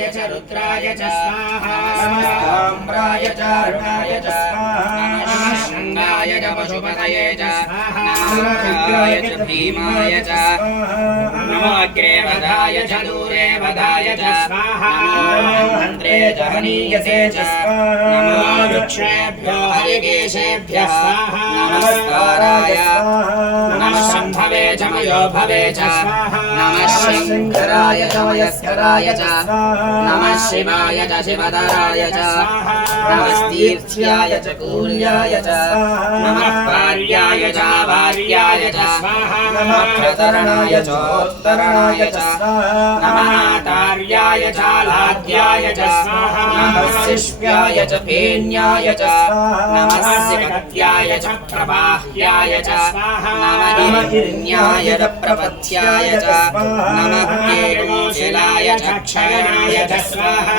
रुद्राय च स्वाहा नमस्ताम्राय च अरुणाय च स्वाहा नमः शृङ्गाय च पशुपतये च नमः रुद्राय च भीमाय च नमो अग्रे वधाय च दूरे वधाय च स्वाहा नमो मन्त्रे च हनीयसे च स्वाहा नमो वृक्षेभ्यो हरिकेशेभ्यः स्वाहा नमस्काराय नमः शम्भवे च मयो भवे च स्वाहा नमः शङ्कराय च वयस्कराय च नमः शिवाय च शिवधराय च नमस्तीर्थ्याय च कूल्याय च नमः पार्याय च वार्याय च नमः प्रतरणाय चोत्तरणाय च नमः तार्याय च लाद्याय च नमः शिष्याय च फेन्याय च नमः सिकत्याय च प्रबाह्याय च नमः हिरण्याय च प्रपथ्याय च नमः केतुशिलाय च क्षयणाय च स्वाहा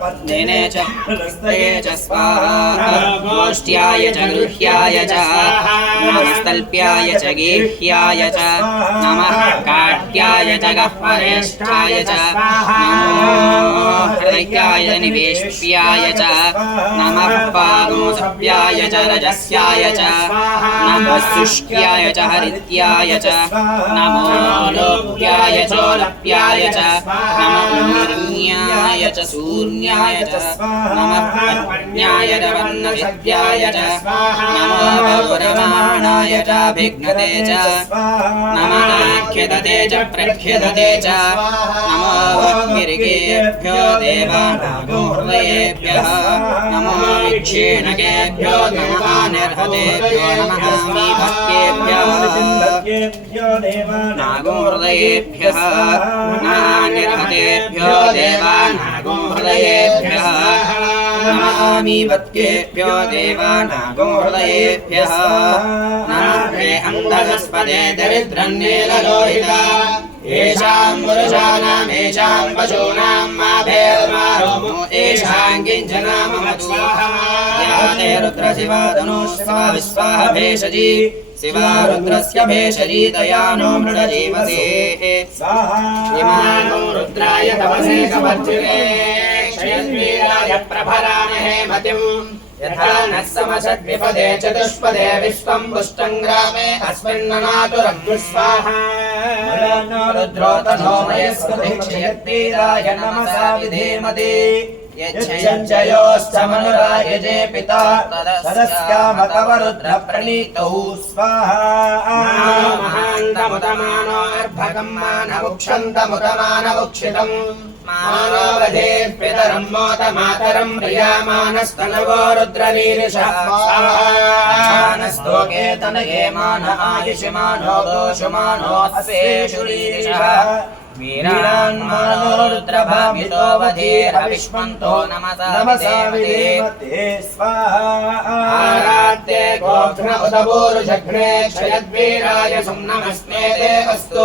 पद्मिने च हृदये च स्वाहा गोष्ठ्याय च गृह्याय च नमः स्तल्प्याय च गेह्याय च नमः काट्याय च गह्वरेष्ठाय च नमो हृदयाय निवेश्याय च नमः पादोसव्याय च रजस्याय च नमः शुष्क्याय च हरित्याय च नमो लोप्याय चोलप्याय च नमः ऊर्ण्याय च शून्याय च नमः पद्म्याय च वर्णविद्याय च नमो गौरमाणाय च भिघ्नते च नमः नाख्यदते च प्रख्यदते च नमो भक्तिर्गेभ्यो देवानागो हृदयेभ्यः नमो विक्षीणकेभ्यो नमः नमः भक्तेभ्यो नागो हृदयेभ्यः नानिर्हतेभ्यो देवानागो हृदयेभ्यः नमामीवत्येभ्यो देवानागो हृदयेभ्यः नमस्ते अन्धस्पदे दरिद्रन्नीललोहिता येषां पुरुषाणाम् येषां पशूनां माभेर्मारोमो येषां किञ्चनाममतु याते रुद्रशिवातनुस्वा विश्वाः भेषजी शिवा रुद्रस्य भेषजी दयानो मृडजीवसे इमानो रुद्राय तपसे कवच्युते क्षयद्वीराय प्रभरामहे मतिम् यथा नः समषद्विपदे चतुष्पदे विश्वं पुष्टं ग्रामे अस्मिन्ननातुरग्नि स्वाहा रुद्रो तनो मयस्कृतिं क्षयद्वीराय नमसा विधीमते यच्छयोश्चमनुरायजे पिता तदस्यामतवरुद्र प्रणीतौ स्वाहा महान्तमुदमानो अर्भकं मानवुक्षन्तमुदमानवुक्षितम् मानवधे पितरं मोतमातरं प्रियामानस्तनवो रुद्ररीरिषः स्वाहानस्तोके तनये मान आयुषमानो दोषमानो अस्येषु रीरिषः वीरान्मानो रुद्रभामितो वधीरविष्मन्तो नमसा विधीमते स्वाहा आरात्ते गोघ्न उदपूरुषघ्ने क्षयद्वीराय सुम्नमस्मे देवस्तु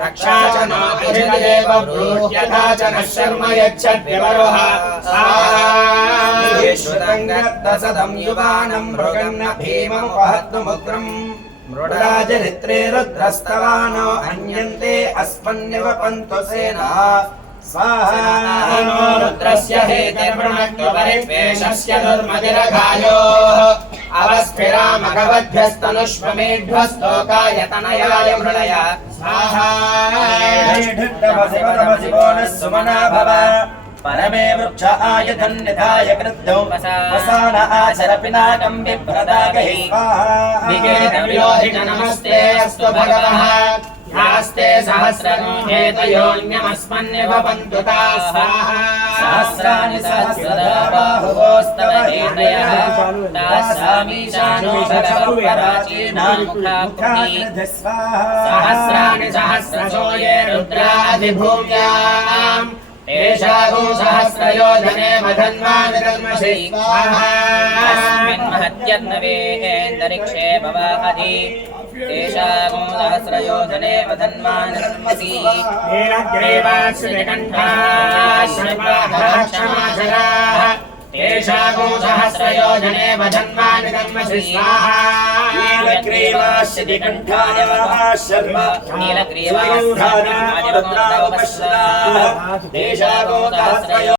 रक्षा च नातिदेव ब्रूह्यथा च नः शर्म यच्छद्विवरोः श्रुतङ्गत्तसदं युवानं मृगन्न भीमं वहत्तुमुग्रम् मृडाचरित्रे रुद्रस्तवानो अन्यन्ते अस्मन्निव पन्तु सेना स्वाहा रुद्रस्य हेतिर्वृणत्वपरिद्वेषस्य दुर्मतिरघायोः अवस्थिरामगवद्भ्यस्तनुष्वमेढ्यस्तोकाय तनयाय मृडय स्वाहा सुमना भव परमे वृक्ष आयुधन्निधाय कृद्धौ वसान आचर पिनाकं बिभ्रदागहि विकेतविलोहि च नमस्ते अस्तु भगवः ह्यास्ते सहस्रनो हेतयोऽन्यमस्मन्निव पन्तु ताः सहस्राणि सहस्रदा बाहुवोस्तव हेतयः तासामीशानो भगवपराचीनां मुखापुटी सहस्राणि सहस्रशो ये रुद्राधिभूम्याम् एषागो सहस्रयोधने मधन्वानिकर्मशि अस्मिन् महत्यर्णवेन्दरिक्षे भवाहधि एषागो सहस्रयोधने मधन्वानिकर्मसि हेरग्रीवाश्रिकण्ठाः तेषागो सहस्रयोजने वधन्वानि धर्मसि स्वाहा नीलग्रीवास्य कंठाय सर्व नीलग्रीवास्य तेषागो सहस्रयोजने